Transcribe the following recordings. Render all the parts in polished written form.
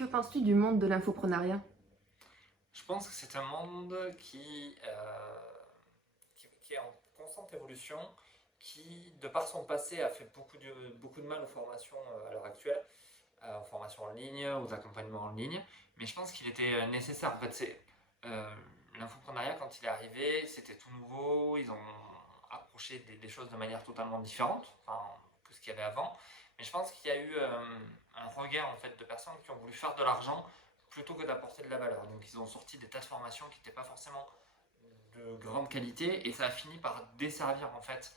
Que penses-tu du monde de l'infoprenariat? Je pense que c'est un monde qui est en constante évolution, qui, de par son passé, a fait beaucoup de mal aux formations à l'heure actuelle, aux formations en ligne, aux accompagnements en ligne. Mais je pense qu'il était nécessaire. En fait, euh, l'infoprenariat, quand il est arrivé, c'était tout nouveau. Ils ont approché des choses de manière totalement différente, enfin, que ce qu'il y avait avant. Mais je pense qu'il y a eu un regain en fait, de personnes qui ont voulu faire de l'argent plutôt que d'apporter de la valeur. Donc ils ont sorti des tas de formations qui n'étaient pas forcément de grande qualité et ça a fini par desservir en fait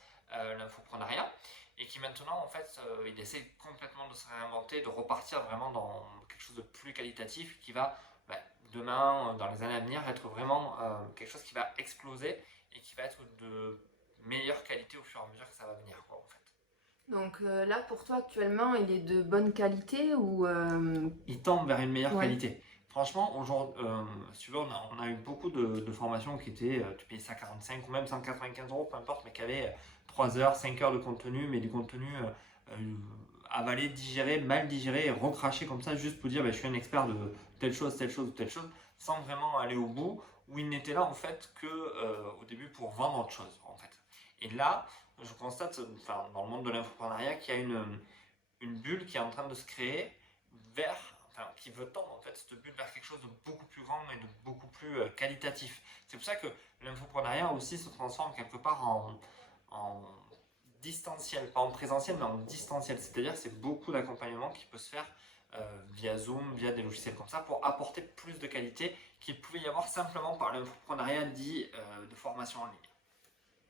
l'infoprenariat et qui maintenant en fait il essaie complètement de se réinventer, de repartir vraiment dans quelque chose de plus qualitatif qui va bah, demain, dans les années à venir, être vraiment quelque chose qui va exploser et qui va être de meilleure qualité au fur et à mesure que ça va venir quoi, en fait. Donc là, pour toi, actuellement, il est de bonne qualité ou Ils tendent vers une meilleure ouais. qualité. Franchement, aujourd'hui, si tu veux, on a eu beaucoup de formations qui étaient, tu payais ça 45 ou même 195 €, peu importe, mais qui avaient 3 heures, 5 heures de contenu, mais du contenu avalé, digéré, mal digéré et recraché comme ça, juste pour dire bah, je suis un expert de telle chose, telle chose ou telle chose, sans vraiment aller au bout, où ils n'étaient là en fait que au début pour vendre autre chose en fait. Et là, je constate, enfin, dans le monde de l'infoprenariat, qu'il y a une bulle qui est en train de se créer vers, enfin, qui veut tendre en fait cette bulle vers quelque chose de beaucoup plus grand et de beaucoup plus qualitatif. C'est pour ça que l'infoprenariat aussi se transforme quelque part en distanciel, pas en présentiel, mais en distanciel. C'est-à-dire que c'est beaucoup d'accompagnement qui peut se faire via Zoom, via des logiciels comme ça, pour apporter plus de qualité qu'il pouvait y avoir simplement par l'infoprenariat dit de formation en ligne.